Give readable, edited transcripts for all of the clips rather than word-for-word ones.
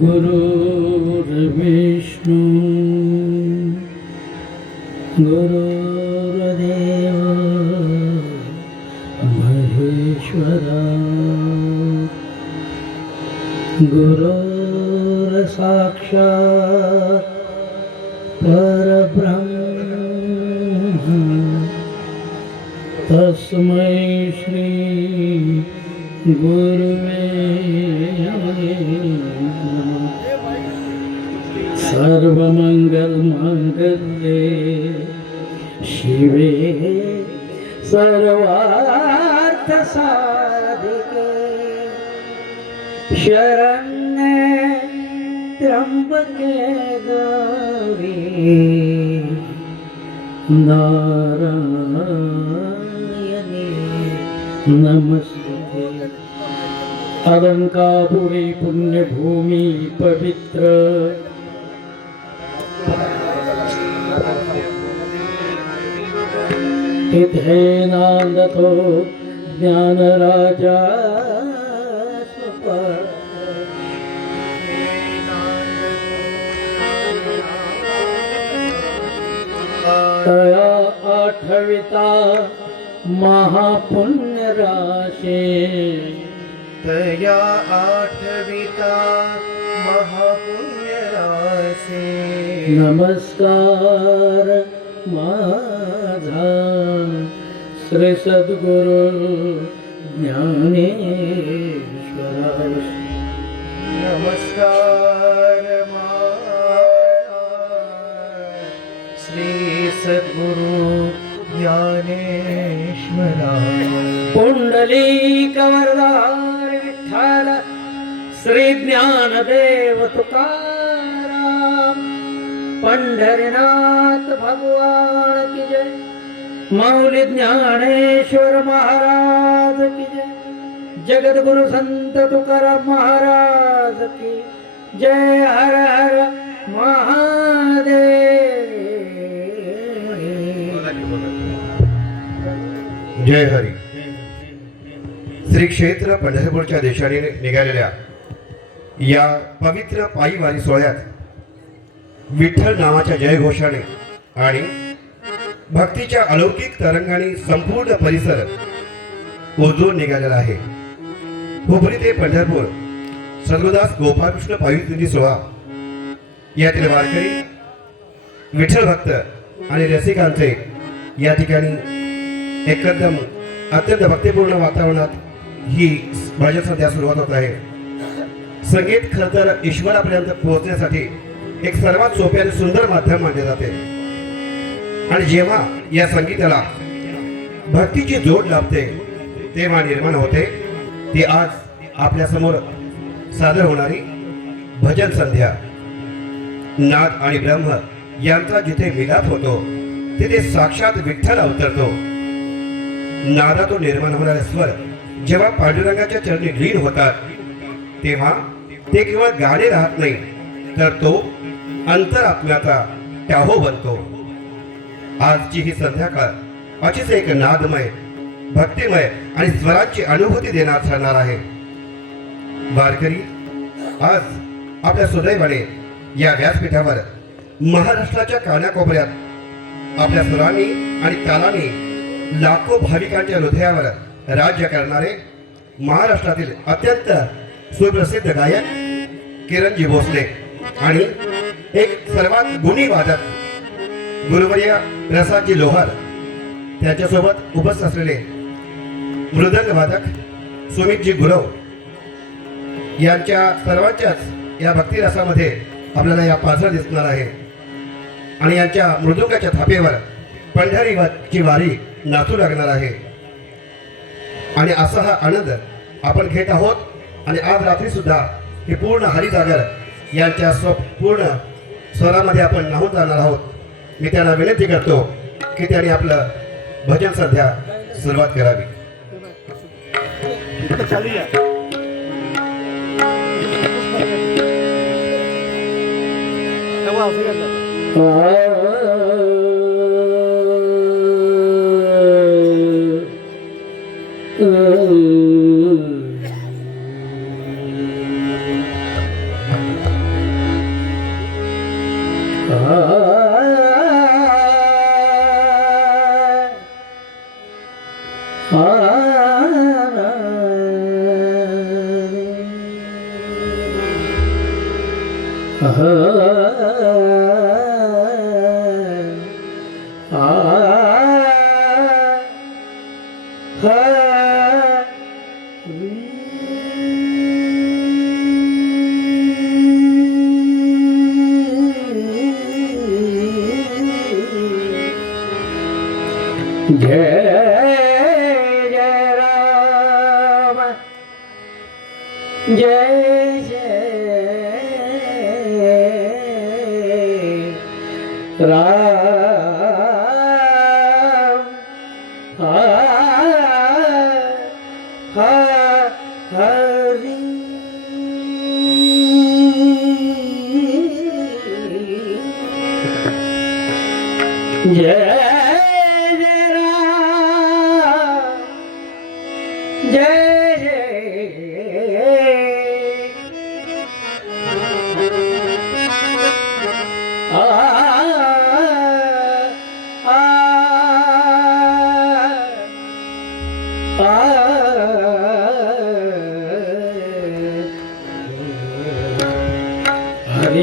गुरुर्विष्णु गुरुर्देव महेश्वरा गुरुर्साक्षात् परब्रह्म तस्मै श्री गुरुवे सर्वमंगलमांगल्ये शिवे सर्वार्थसाधिके शरण्ये त्र्यंबके गौरी नारायणी नमस्ते। अलंकापुरी पुण्यभूमि पवित्र तिथे नांदतो ज्ञानराजा तया आठविता महापुण्य राशे तया आठविता महापुण्य राशे नमस्कार माझा श्री सद्गुरु ज्ञानेश्वरा। नमस्कार माझा श्री सद्गुरु ज्ञानेश्वरा। पुंडलिक वरदार विठ्ठल श्री ज्ञानदेव तुकाराम पंढरीनाथ भगवान की जय। माऊली ज्ञानेश्वर महाराज की जय। जगद्गुरु संत तुकाराम महाराज की जय। हर हर महादेव। जय हरी। श्री क्षेत्र पंढरपूरच्या देशाने निघालेल्या या पवित्र पायी वारी सोहळ्यात विठ्ठल नावाच्या जयघोषाने आणि भक्तीच्या अलौकिक तरंगाने संपूर्ण परिसर उजळून निघालेला आहे। हुबळी ते पंढरपूर सद्गुरुदास गोपाळकृष्ण पायी सोहळा यातील वारकरी विठ्ठल भक्त आणि रसिकांचे या ठिकाणी एकदम अत्यंत भक्तिपूर्ण वातावरणात ही भजन संध्या सुरुवात होत आहे। संगीत खरं तर ईश्वरापर्यंत पोहोचण्यासाठी एक सर्वात सोपे आणि सुंदर माध्यम मानले जाते आणि जेव्हा या संगीताला भक्तीची जोड लाभते तेव्हा निर्माण होते ती आज आपल्या समोर सादर होणारी भजन संध्या। नाद आणि ब्रह्म यांचा जिथे मिलाप होतो तिथे साक्षात विठ्ठल अवतरतो। नादातून निर्माण होणारे स्वर जेव्हा पांडुरंगाच्या चरणी लीन होतात तेव्हा ते केवळ गाणे राहत नाही तर तो अंतरात्म्याचा टाहो बनतो। आजची ही संध्याकाळ अशीच एक नादमय भक्तिमय आणि स्वरांची अनुभूती देणार ठरणार आहे। वारकरी आज आपल्या सुदैवाने या व्यासपीठावर महाराष्ट्राच्या कानाकोपऱ्यात आपल्या स्वरांनी आणि तालांनी लाखो भाविकांच्या हृदयावर राज्य करणारे महाराष्ट्रातील अत्यंत सुप्रसिद्ध गायक किरणजी भोसले आणि एक सर्वात गुणी वादक गुरुवर्य प्रसादजी लोहार त्याच्यासोबत उपस्थित असलेले मृदंग वादक सुमितजी गुरव यांच्या सर्वांच्याच या भक्तिरसामध्ये आपल्याला या पाझर दिसणार आहे आणि यांच्या मृदुंगाच्या थापेवर पंढरीची वारी नाचू लागणार आहे आणि असा हा आनंद आपण घेत आहोत। आणि आज रात्री सुद्धा हे पूर्ण हरिजागर यांच्या पूर्ण स्वरामध्ये आपण नाहून जाणार आहोत। मी त्यांना विनंती करतो की त्यांनी आपलं भजन संध्या सुरुवात करावी।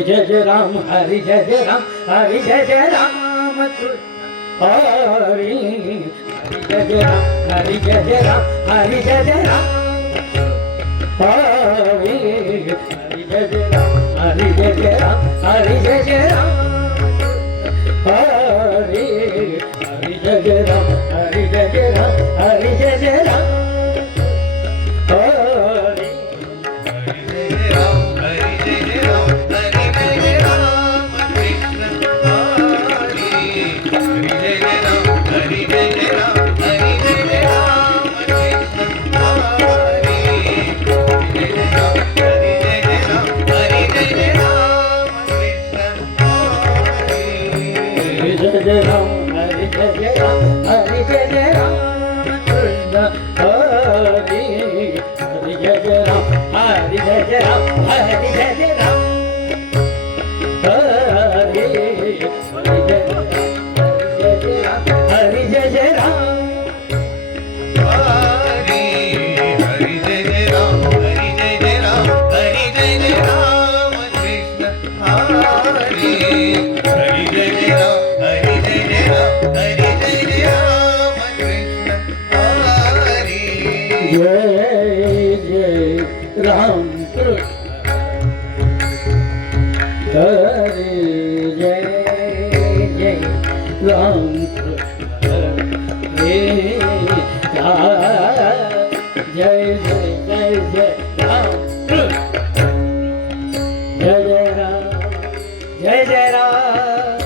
जय जय राम जय जय राम हरि जय जय जय हरि जय जय राम हरि जय जय राम हरि जय जय राम हरि जय जय राम हरि जय जय राम हरि जय जय राम हरि जय जय राम हरि जय जय राम हरि जय जय राम हरि जय जय राम हरि जय जय राम हरि जय जय राम जय राम हरि जय जय राम हरि जय जय राम कृष्ण हरि हरि जय जय राम हरि जय जय राम हरि जय जय राम हरि हरि जय जय राम जय जय राम कृष्ण हरे जय जय राम कृष्ण हरे जय जय जय जय राम कृष्ण जय जय राम जय जय राम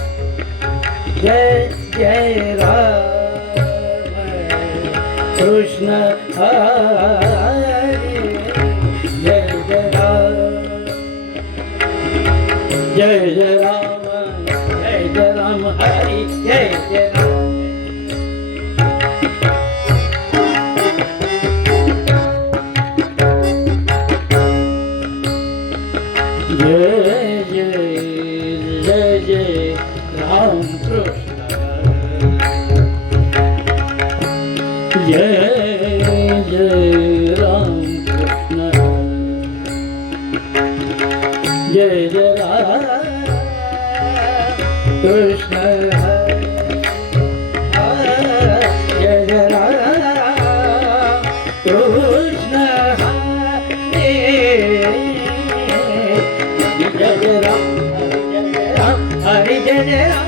जय जय राम कृष्ण हरे जय जय राम जय जय राम हरि जय जय राम जय जय जय जय राम कृष्ण जय जय राम कृष्ण जय जय राम कृष्ण जय जय राम कृष्ण जय जय राम हरि जय जय राम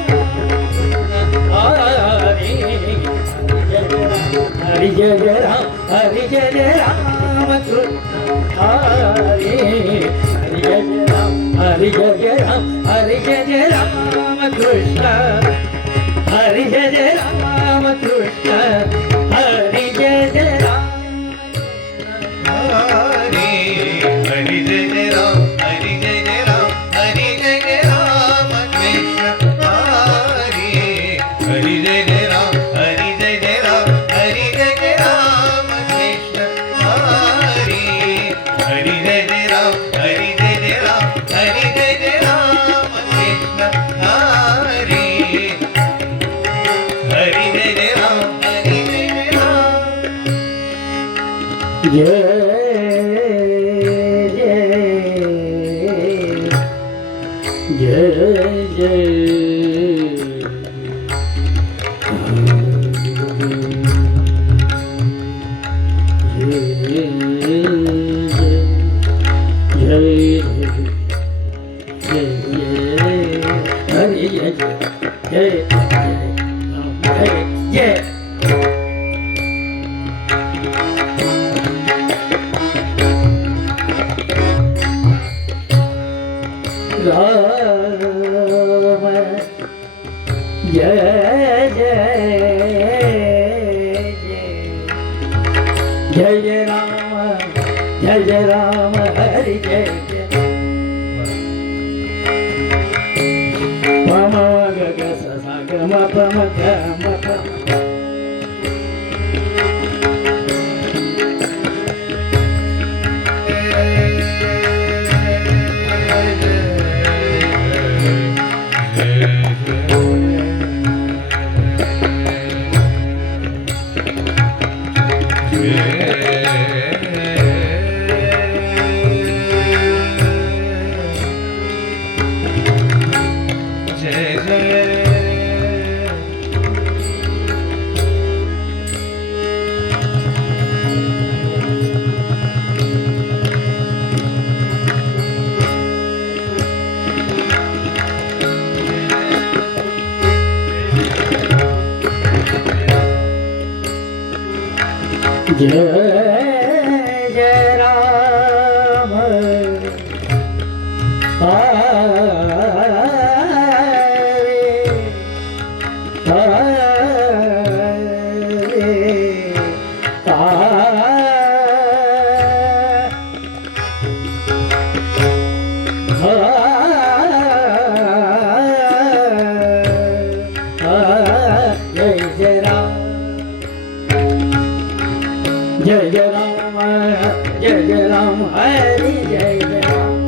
हरि जय जय राम हरि जय जय राम कृष्ण हरि जय जय राम हरि जय जय राम हरि जय जय राम कृष्ण हरि जय जय राम कृष्ण हरि जय जय राम हरि जय जय राम हरि जय जय राम हरि जय जय राम कृष्ण हरि जय जय राम हरि जय जय राम हरि जय जय राम कृष्ण हरि जय जय राम हरि जय जय राम हरि जय जय राम जय जय जय हरि जय जय जय जय राम जय जय जय जय राम हरि जय जय पम ग ग स सा ग म प म ग म प म जय जय राम जय जय राम जय जय राम हरि जय जय राम जय जय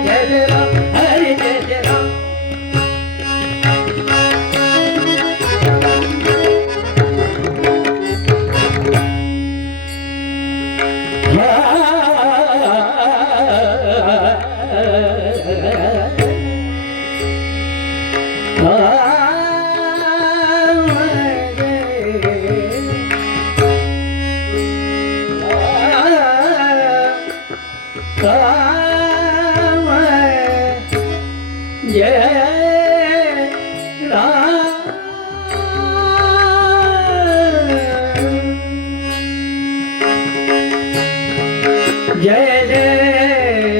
जय जय हरि जय जय राम जय जय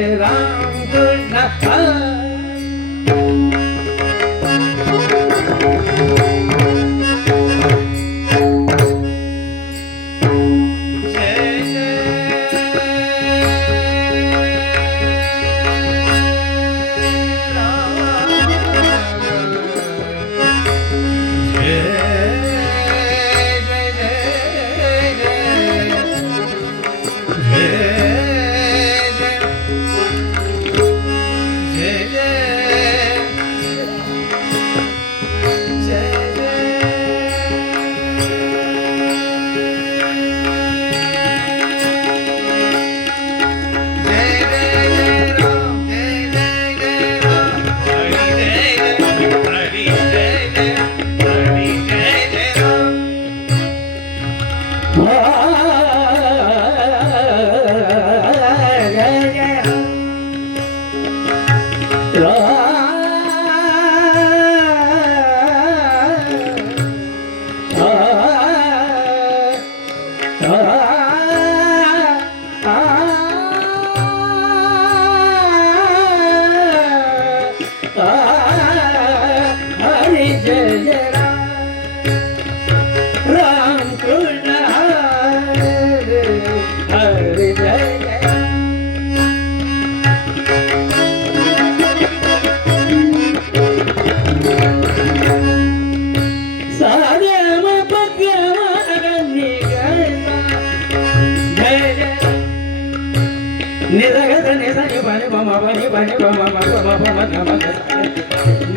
निरगत निरनि पानि पमा पानि पानि पमा पमा पमा गमा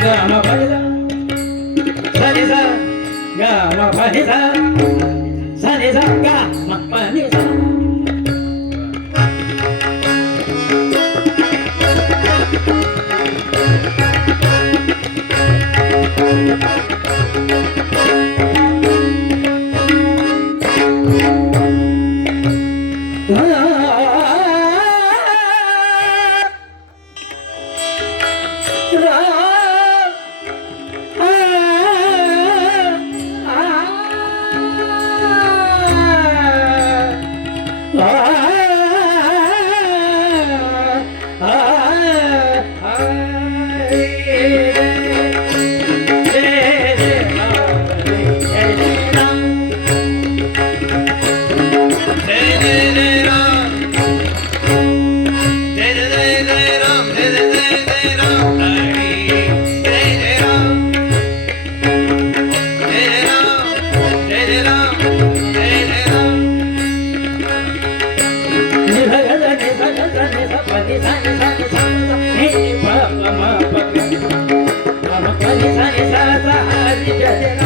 गमा पानि सा नि सा गमा पानि सा नि सा गमा पानि सा जय जय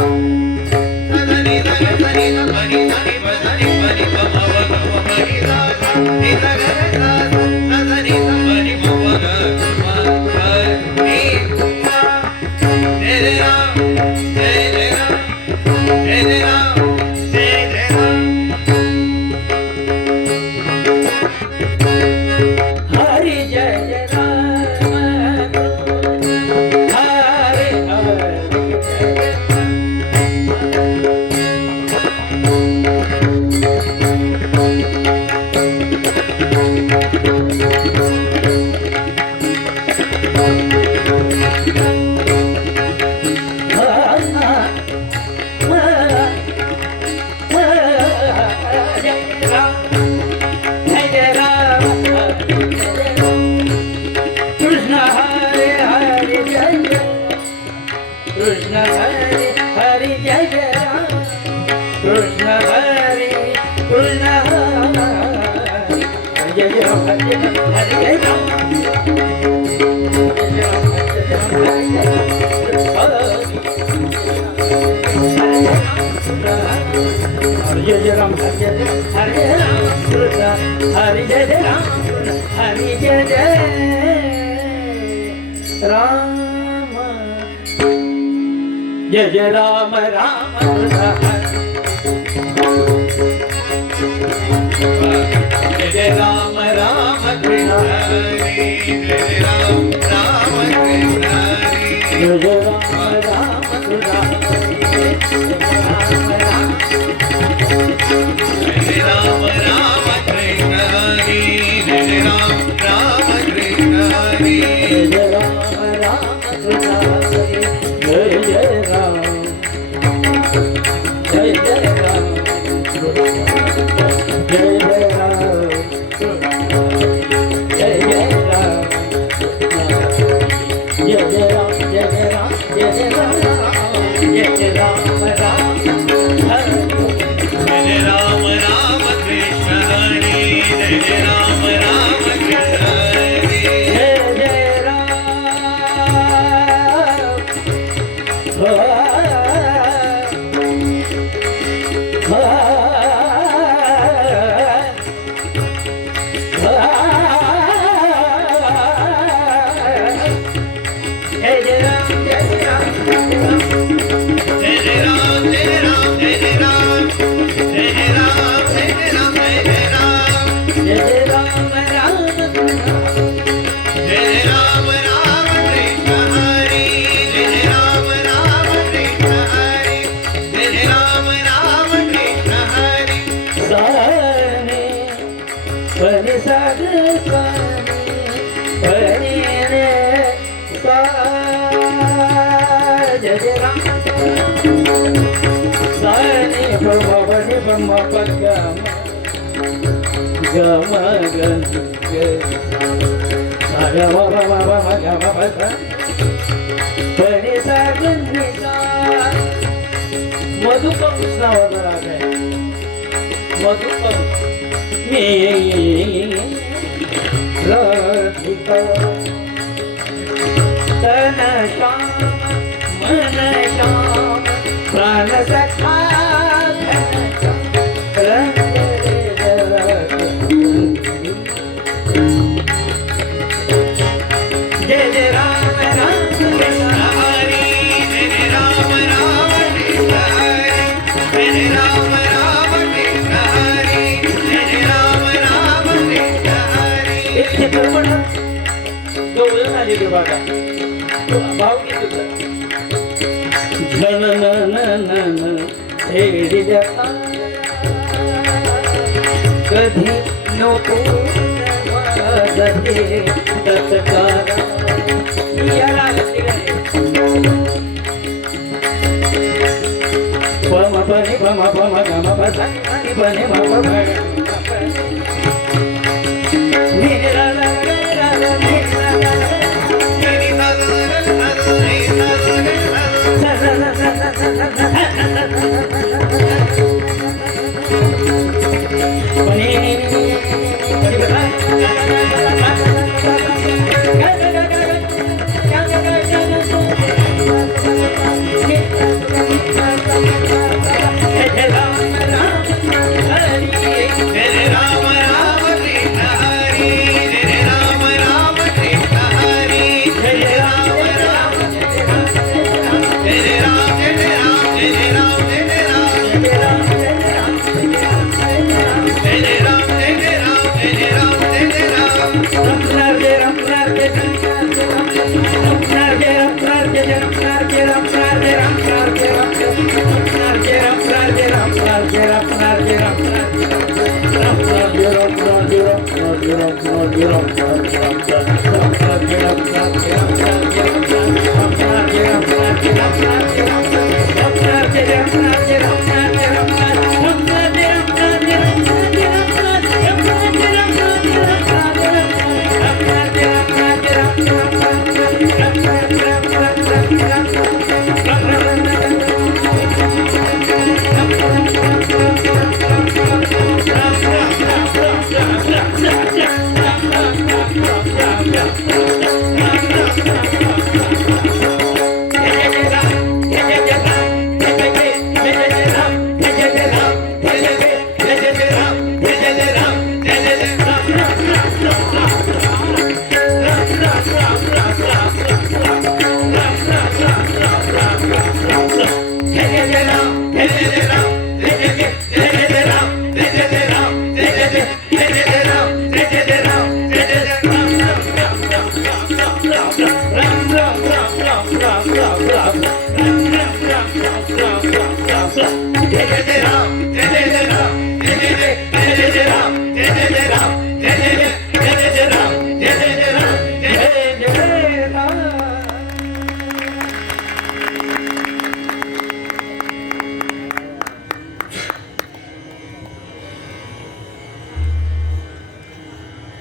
राम राम जय जय राम राम कृष्ण हरे जय राम राम कृष्ण हरे जय जय राम राम जय राम राम कृष्ण हरे जय राम राम कृष्ण हरे जय राम राम जय जय राम जय जय राम जय जय राम जय जय राम जय जय राम जय जय राम जय जय राम जय जय राम राम जय राम राम कृष्ण हरे जय राम राम कृष्ण हरे जय जय राम मधुपम नावाचा राग आहे मधुपम मी राधिका तन श्याम मन श्याम प्राण सखा रंग रे रंग। जय जय राम राम कृष्ण हरी जय राम राम कृष्ण हरी जय राम राम कृष्ण हरी जय राम राम कृष्ण हरी। एक चित्रपट गवळण आलेली बघा तो भाव घेत होता झणनननन हेडी जपा कधी नको वाजते तत्काळ या लागते पम पनी पम पम गम पसनी पनी पनी मम भग नीरा ला ला ला नीरा ला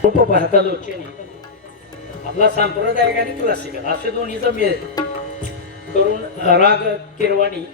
खूप पाहता लोचने आपला सांप्रदायिक आणि क्लासिकल असे दोन्हीचा मेळ करून राग किरवाणी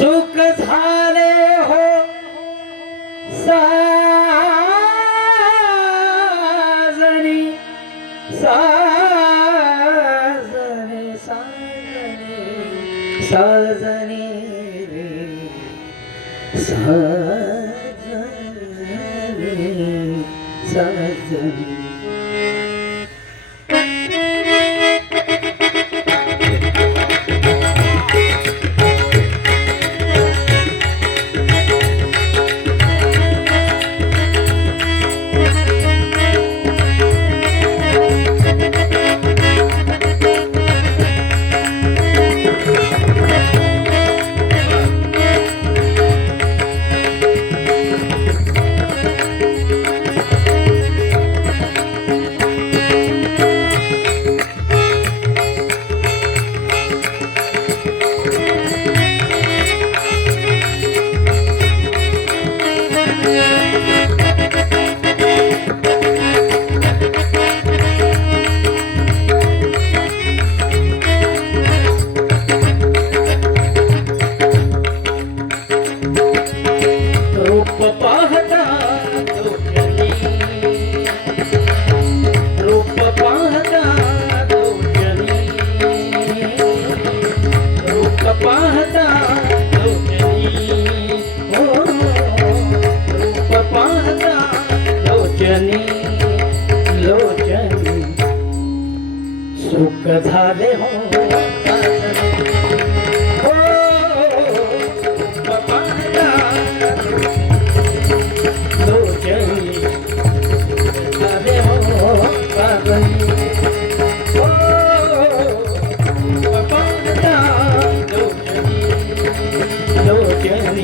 So साजनी रे साजनी साजनी सुख झाले हो लोचनी झाले हो लोचनी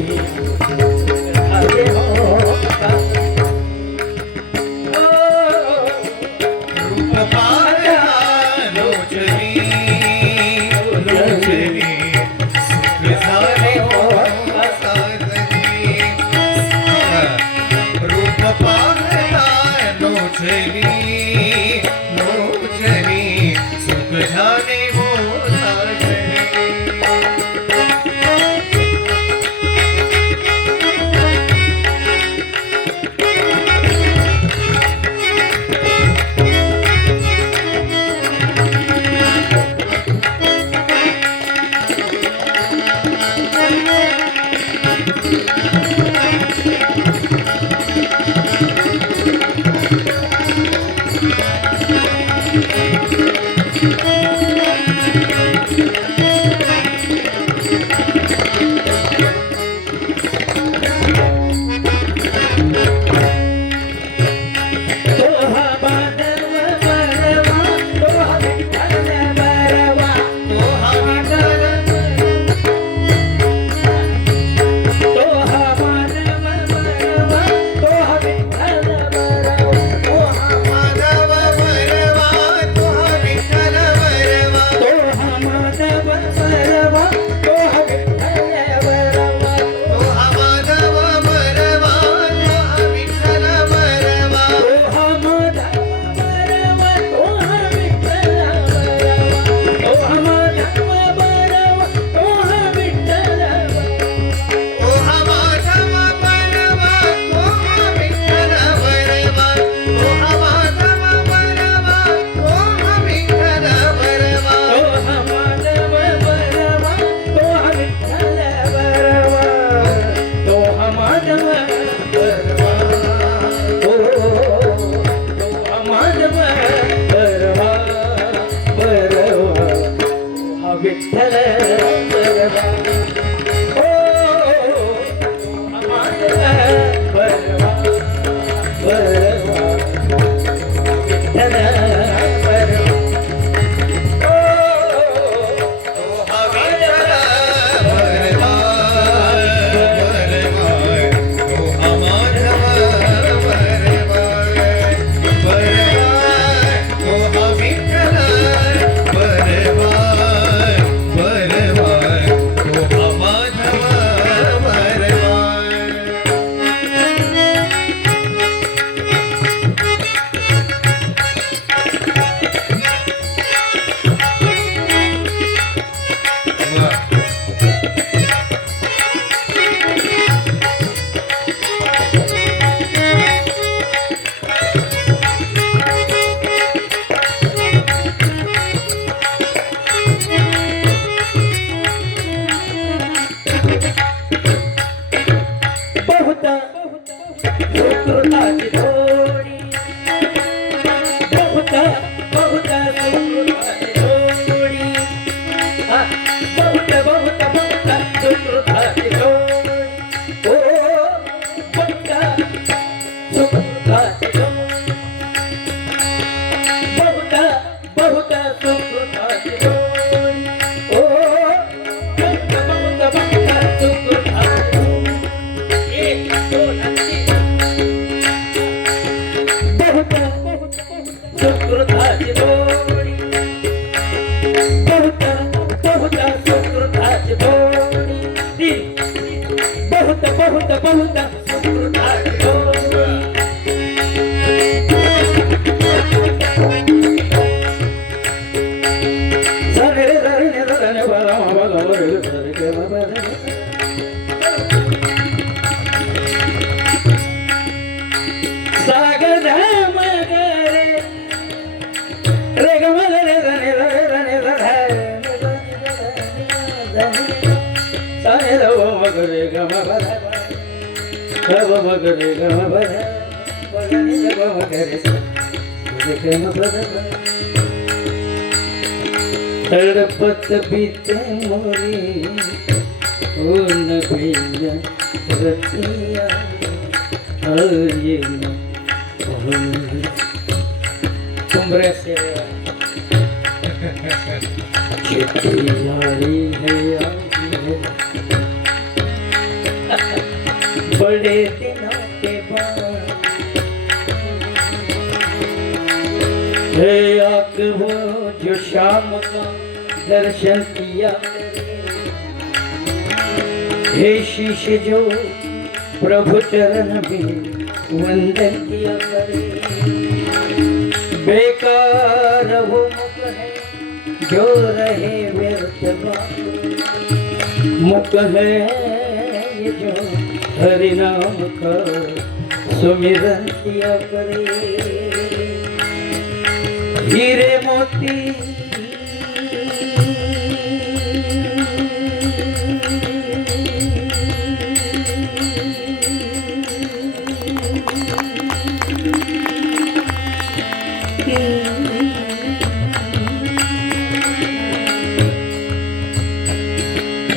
झाले हो बहुत बहुत सुकृताची जोडी तड़पत बीते मोरी ऊन बिन रतिया ये तुमरे से चिट्ठी है बड़े दिनों के बाद हे आक वो जो शाम का दर्शन किया हे शीश जो प्रभु चरण में वंदन किया करे बेकार वो मुख है जो रहे व्यर्थ बात मुख है ये जो हरि नाम का सुमिरन किया करे हीरे मोती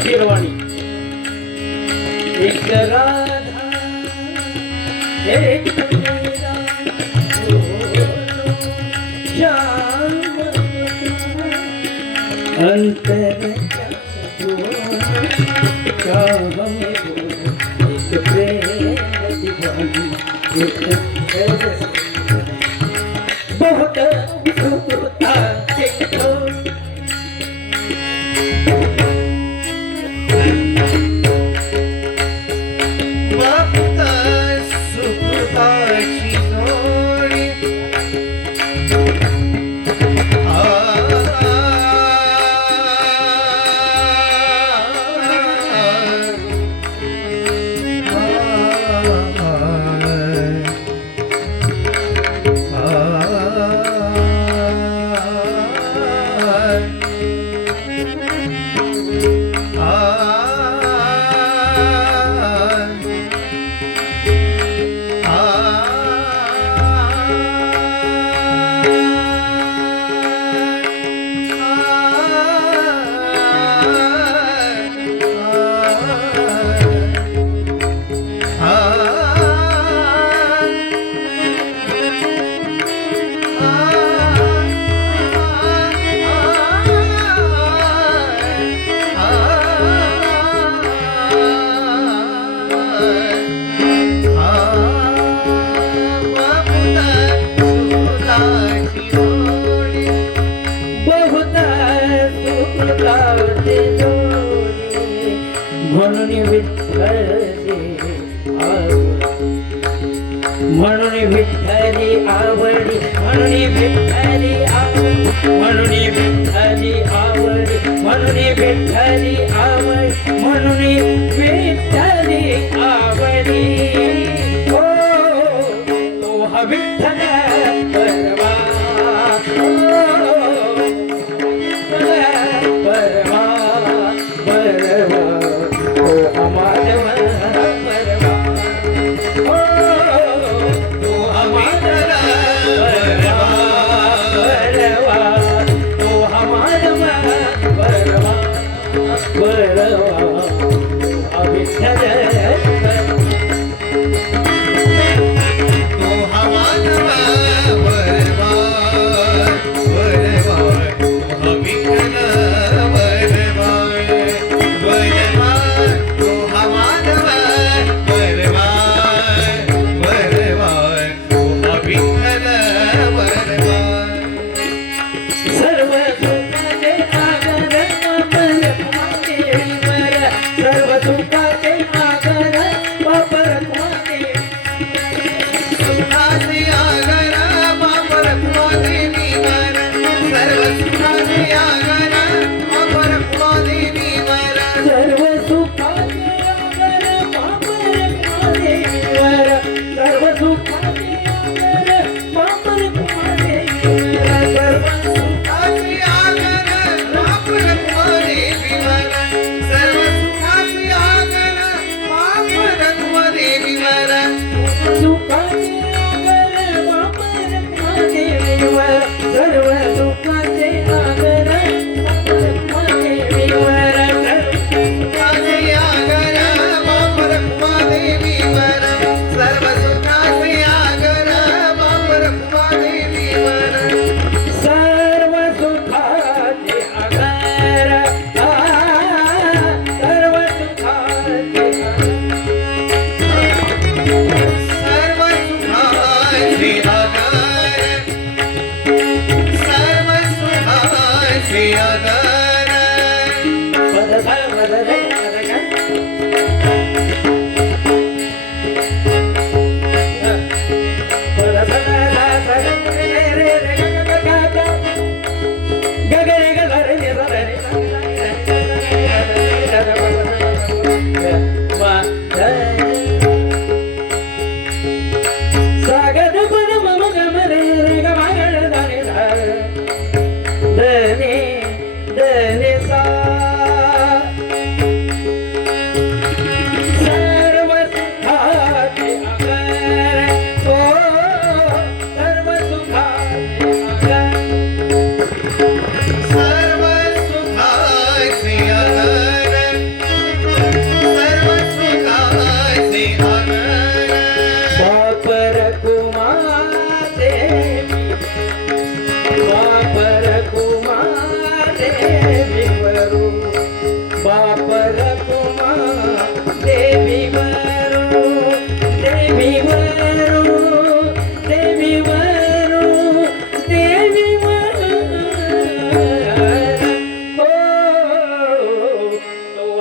गिरवाणी एक राधा एक मेरा श्याम अंतर क्या हमें एक प्रेम दीवानी एक बहुत सुखता चित्तो म्हणून विठ्ठली आवडी म्हणून विठ्ठली आवडी म्हणून विठ्ठली आवडी म्हणून विठ्ठली आवडी म्हणून विठ्ठली आवडी ओ तो हा विठ्ठल परवा परवा परवा ओ अमाधव सर्व सुखाचे आगर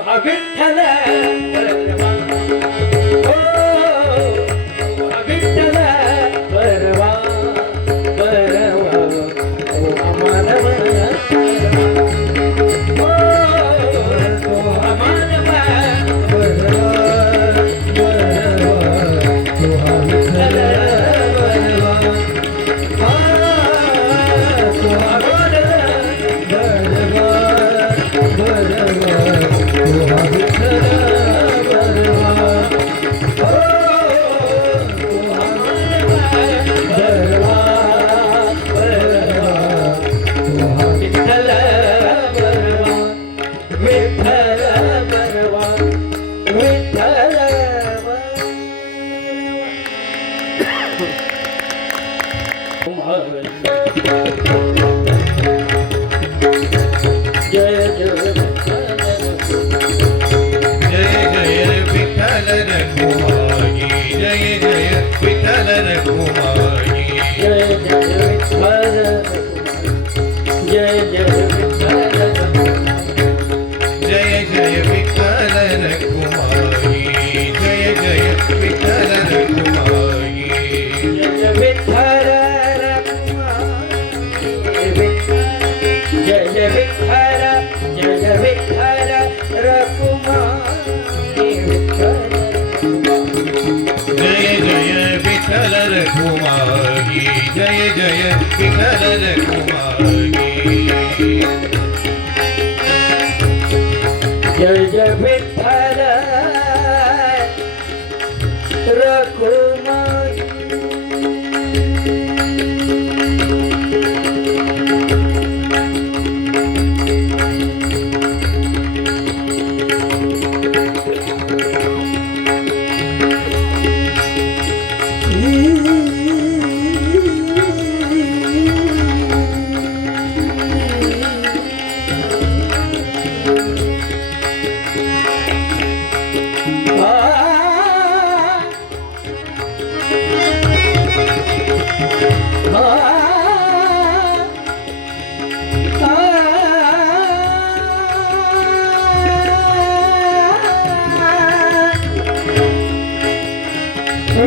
हा विठ्ठल परवा हो हा विठ्ठल परवा परवा हो हा मानव परवा हो हा मानव परवा परवा हो हा विठ्ठल परवा हा तो हा मानव परवा परवा हो हा विठ्ठल परवा हो तो हा मानव परवा परवा हो हा विठ्ठल परवा विठ्ठल परवा विठ्ठल जय जय विठ्ठल जय जय विठ्ठल रघुमाई जय जय विठ्ठल रघुमाई जय जय विठ्ठल जय जय विठ्ठल जय जय विठ्ठल रघुमाई जय जय विठ्ठल रघुमाई जय विठ्ठल जय विठ्ठल जय विठ्ठल रघुमाई विठ्ठल जय जय विठ्ठल रघुमाई जय जय विठ्ठल रघुमाई जय जय विठ्ठल रघुमाई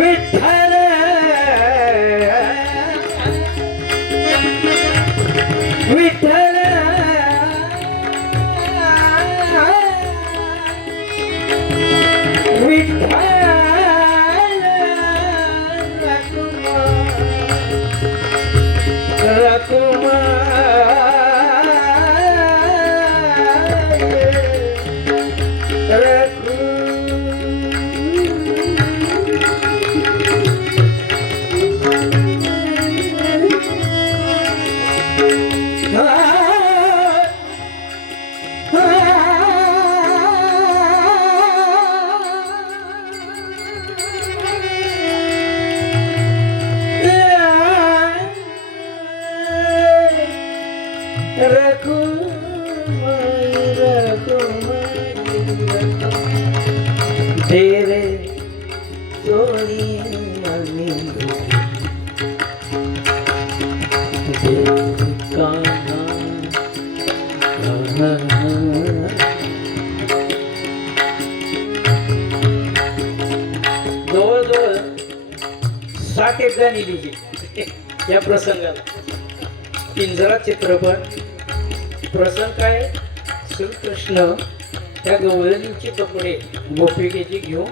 विठ्ठल विठ्ठल विठ्ठल तेरे सोनी जवळजवळ 60 एक गाणी लिहिली या प्रसंगाला. पिंजरा चित्रपट प्रसंग काय, श्रीकृष्ण त्या गवळणीचे कपडे गोपिकेचे घेऊन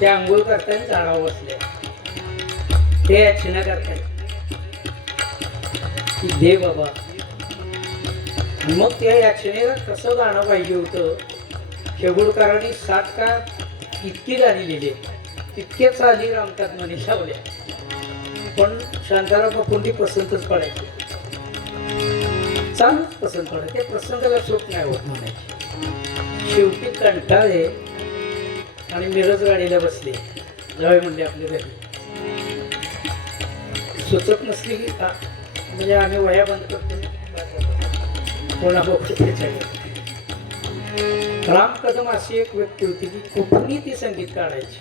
त्या आंघोळ करताना झाडावर बसले. ते याचना करताय की दे बाबा. मग त्या याचनेला कसं गाणं पाहिजे होतं. शेगुडकरांनी 7 का इतकी गाणी लिहिली, तितकेच आली रामतात म्हणे लावल्या. पण शांताराम बापूंनी पसंतच पडायचे, चालूच पसंत पडायचे. ते प्रसंगाला सुट नाही होत म्हणायचे. शेवटी कंटाळे आणि मिरज गाडीला बसले. जावे म्हणले आपल्या घरी. सुचत नसली की का म्हणजे आम्ही वया बंद करतो कोणा बघतो त्याच्याकडे. राम कदम अशी एक व्यक्ती होती की कुठूनही ती संगीत काढायची,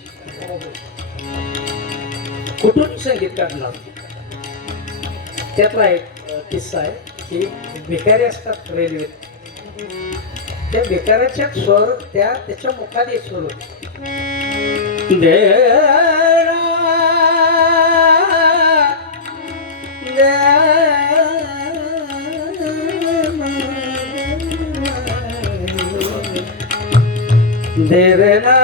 कुठूनही संगीत काढणार. त्यातला एक किस्सा आहे की भिकारी असतात रेल्वेत त्या बेकाराच्या स्वर त्याच्या मुखात एक स्वर देरा देरना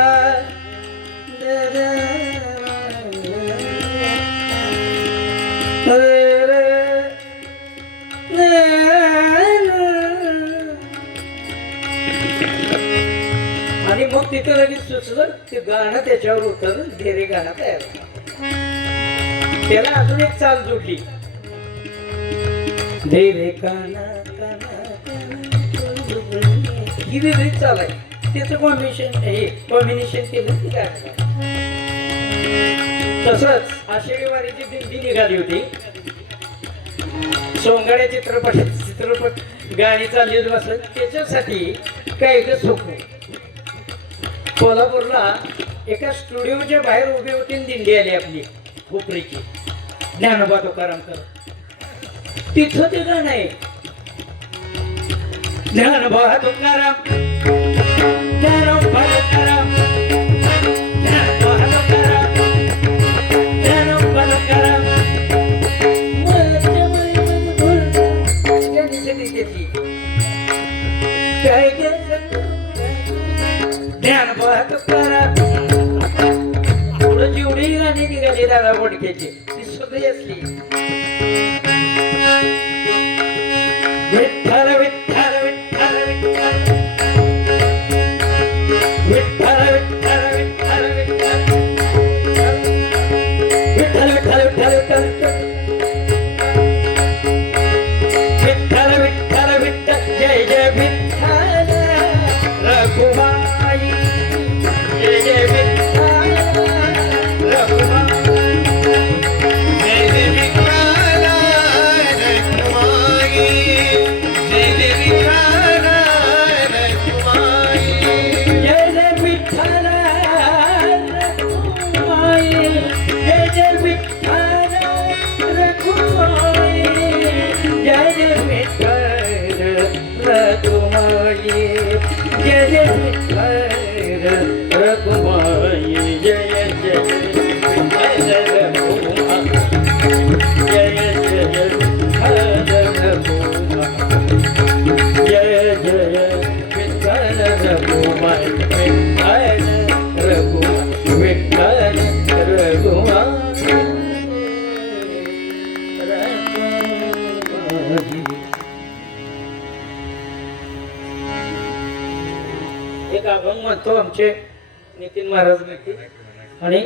आणि मग तिथं लगेच सुचलं ते गाणं त्याच्यावर होतं धेरे गाणं तयार होतं. त्याला अजून एक चाल जोडली धेरे काना ही वेगळी चाल आहे. त्याचं कॉम्बिनेशन केलं ती गाणं. तसंच आषाढी वारीची दिंडी निघाली होती. सोंगाड्या चित्रपट गाणी चालली होती बसत. त्याच्यासाठी काही सोपं कोल्हापूरला एका स्टुडिओच्या बाहेर उभी होती आणि दिंडी आली आपली कोपरीची ज्ञानोबा तुकाराम करत. तिथं ते गाणं आहे ज्ञानोबा तुकाराम ज्ञानोबा तुकाराम ज्ञानोबा तुकाराम ज्ञानोबा तुकाराम काय ज्ञानोबा तुकाराम पुढं जेवढी गाणी निघाली दादा बोडक्याची ती सगळी असली विठ्ठल विठ्ठल विठ्ठल विठ्ठल विठ्ठल विठ्ठल विठ्ठल विठ्ठल विठ्ठल विठ्ठल विठ्ठल विठ्ठल जय जय विठ्ठल रघुमाई जय जय विठ्ठल रघुमाई जय जय विठ्ठल रखुमाई जय जय विठ्ठल रखुमाई जय जय विठ्ठल रघुमाई जय जय विठ्ठल रघुमाई जय जय विठ्ठल रघुमाई जय जय विठ्ठल रघुमाई जय जय विठ्ठल रघुमाई जय जय विठ्ठल रघुमाई जय जय विठ्ठल रघुमाई विठ्ठल रघुमाई एक अभंग म्हणतो आमचे नितीन महाराज आणि